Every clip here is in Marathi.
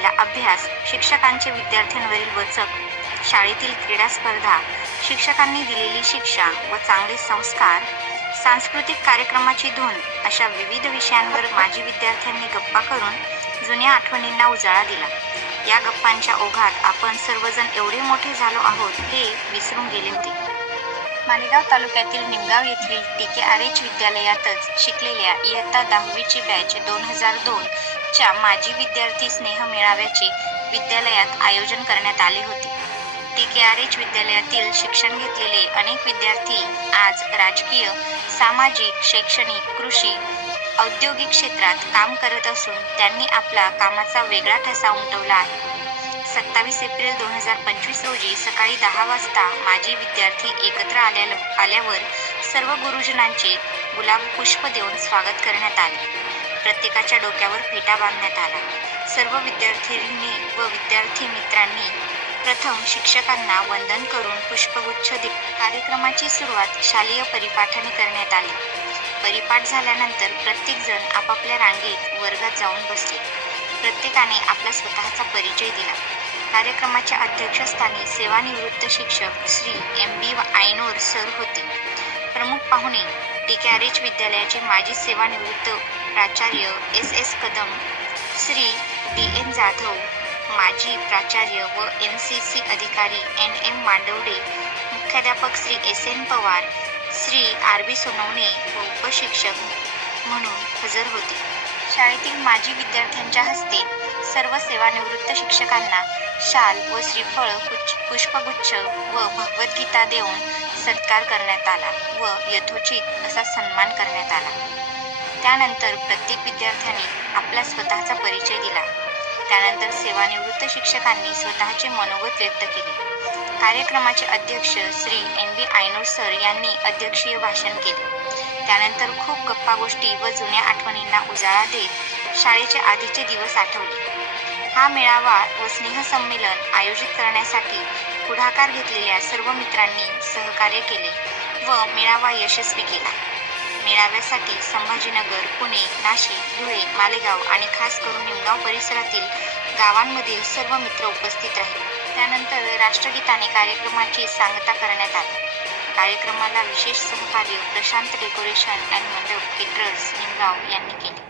केलेला अभ्यास शिक्षकांचे विद्यार्थ्यांवरील वचक शाळेतील क्रीडा स्पर्धा शिक्षकांनी दिलेली शिक्षा व चांगले संस्कार सांस्कृतिक कार्यक्रमाची धून अशा विविध विषयांवर माजी विद्यार्थ्यांनी गप्पा करून जुन्या आठवणींना उजाळा दिला. या गप्पांच्या ओघात आपण सर्वजण एवढे मोठे झालो आहोत हे विसरून गेले होते. मालेगाव तालुक्यातील निमगाव येथील टी के आर एच विद्यालयातच शिकलेल्या इयत्ता दहावीची बॅच दोन हजार दोन च्या माजी विद्यार्थी स्नेह मेळाव्याचे विद्यालयात आयोजन करण्यात आले होते. टी के आर एच विद्यालयातील शिक्षण घेतलेले अनेक विद्यार्थी आज राजकीय सामाजिक शैक्षणिक कृषी औद्योगिक क्षेत्रात काम करत असून त्यांनी आपला कामाचा वेगळा ठसा उमटवला आहे. सत्तावीस एप्रिल दोन हजार पंचवीस रोजी सकाळी दहा वाजता माजी विद्यार्थी एकत्र आल्या आल्यावर सर्व गुरुजनांचे गुलाब पुष्प देऊन स्वागत करण्यात आले. प्रत्येकाच्या डोक्यावर फेटा बांधण्यात आला. सर्व विद्यार्थिनी व विद्यार्थी मित्रांनी प्रथम शिक्षकांना वंदन करून पुष्पगुच्छ दे कार्यक्रमाची सुरुवात शालेय परिपाठाने करण्यात आली. परिपाठ झाल्यानंतर प्रत्येकजण आपापल्या रांगेत वर्गात जाऊन बसले. प्रत्येकाने आपला स्वतःचा परिचय दिला. कार्यक्रमाच्या अध्यक्षस्थानी सेवानिवृत्त शिक्षक Shri M B Aynor sir होते. प्रमुख पाहुणे टी विद्यालयाचे माजी सेवानिवृत्त प्राचार्य S S Kadam Shri D N Jadhav माजी प्राचार्य व एन सी सी अधिकारी एन एम मांडवडे मुख्याध्यापक Shri S N Pawar Shri R B Sonawane व उपशिक्षक म्हणून हजर होते. शाळेतील माजी विद्यार्थ्यांच्या हस्ते सर्व सेवानिवृत्त शिक्षकांना शाल व श्रीफळ पुष्पगुच्छ व भगवद्गीता देऊन सत्कार करण्यात आला व यथोचित असा सन्मान करण्यात आला. त्यानंतर प्रत्येक विद्यार्थ्याने आपला स्वतःचा परिचय दिला. त्यानंतर सेवानिवृत्त शिक्षकांनी स्वतःचे मनोगत व्यक्त केले. कार्यक्रमाचे अध्यक्ष Shri N B Aynor sir यांनी अध्यक्षीय भाषण केले. त्यानंतर खूप गप्पा गोष्टी व जुन्या आठवणींना उजाळा देत शाळेचे आधीचे दिवस आठवले. हा मेळावा व स्नेहसंमेलन आयोजित करण्यासाठी पुढाकार घेतलेल्या सर्व मित्रांनी सहकार्य केले व मेळावा यशस्वी केला. मेळाव्यासाठी संभाजीनगर पुणे नाशिक धुळे मालेगाव आणि खास करून निमगाव परिसरातील गावांमधील सर्व मित्र उपस्थित राहिले. त्यानंतर राष्ट्रगीताने कार्यक्रमाची सांगता करण्यात आली. कार्यक्रमाला विशेष सहकार्य प्रशांत डेकोरेशन अँड मंडप केटरर्स निमगाव यांनी केले.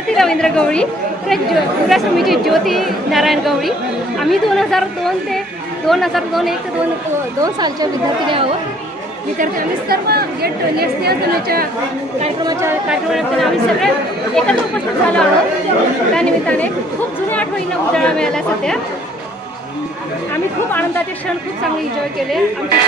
श्रीमती रवींद्र गवळी ते ज्यो दुर्गाश्रमीची ज्योती नारायण गवळी. आम्ही दोन हजार दोन ते दोन हजार दोन एक ते दोन दोन सालच्या विद्यार्थी आहोत. विद्यार्थी आम्ही सर्व गेट नेसते दिनाच्या कार्यक्रमाच्या कार्यक्रमानिमित्ताने आम्ही सगळे एकत्र उपस्थित झालो आहोत. त्यानिमित्ताने खूप जुन्या आठवणींना उजाळा मिळाला सध्या. आम्ही खूप आनंदाचे क्षण खूप चांगले एन्जॉय केले. आमच्या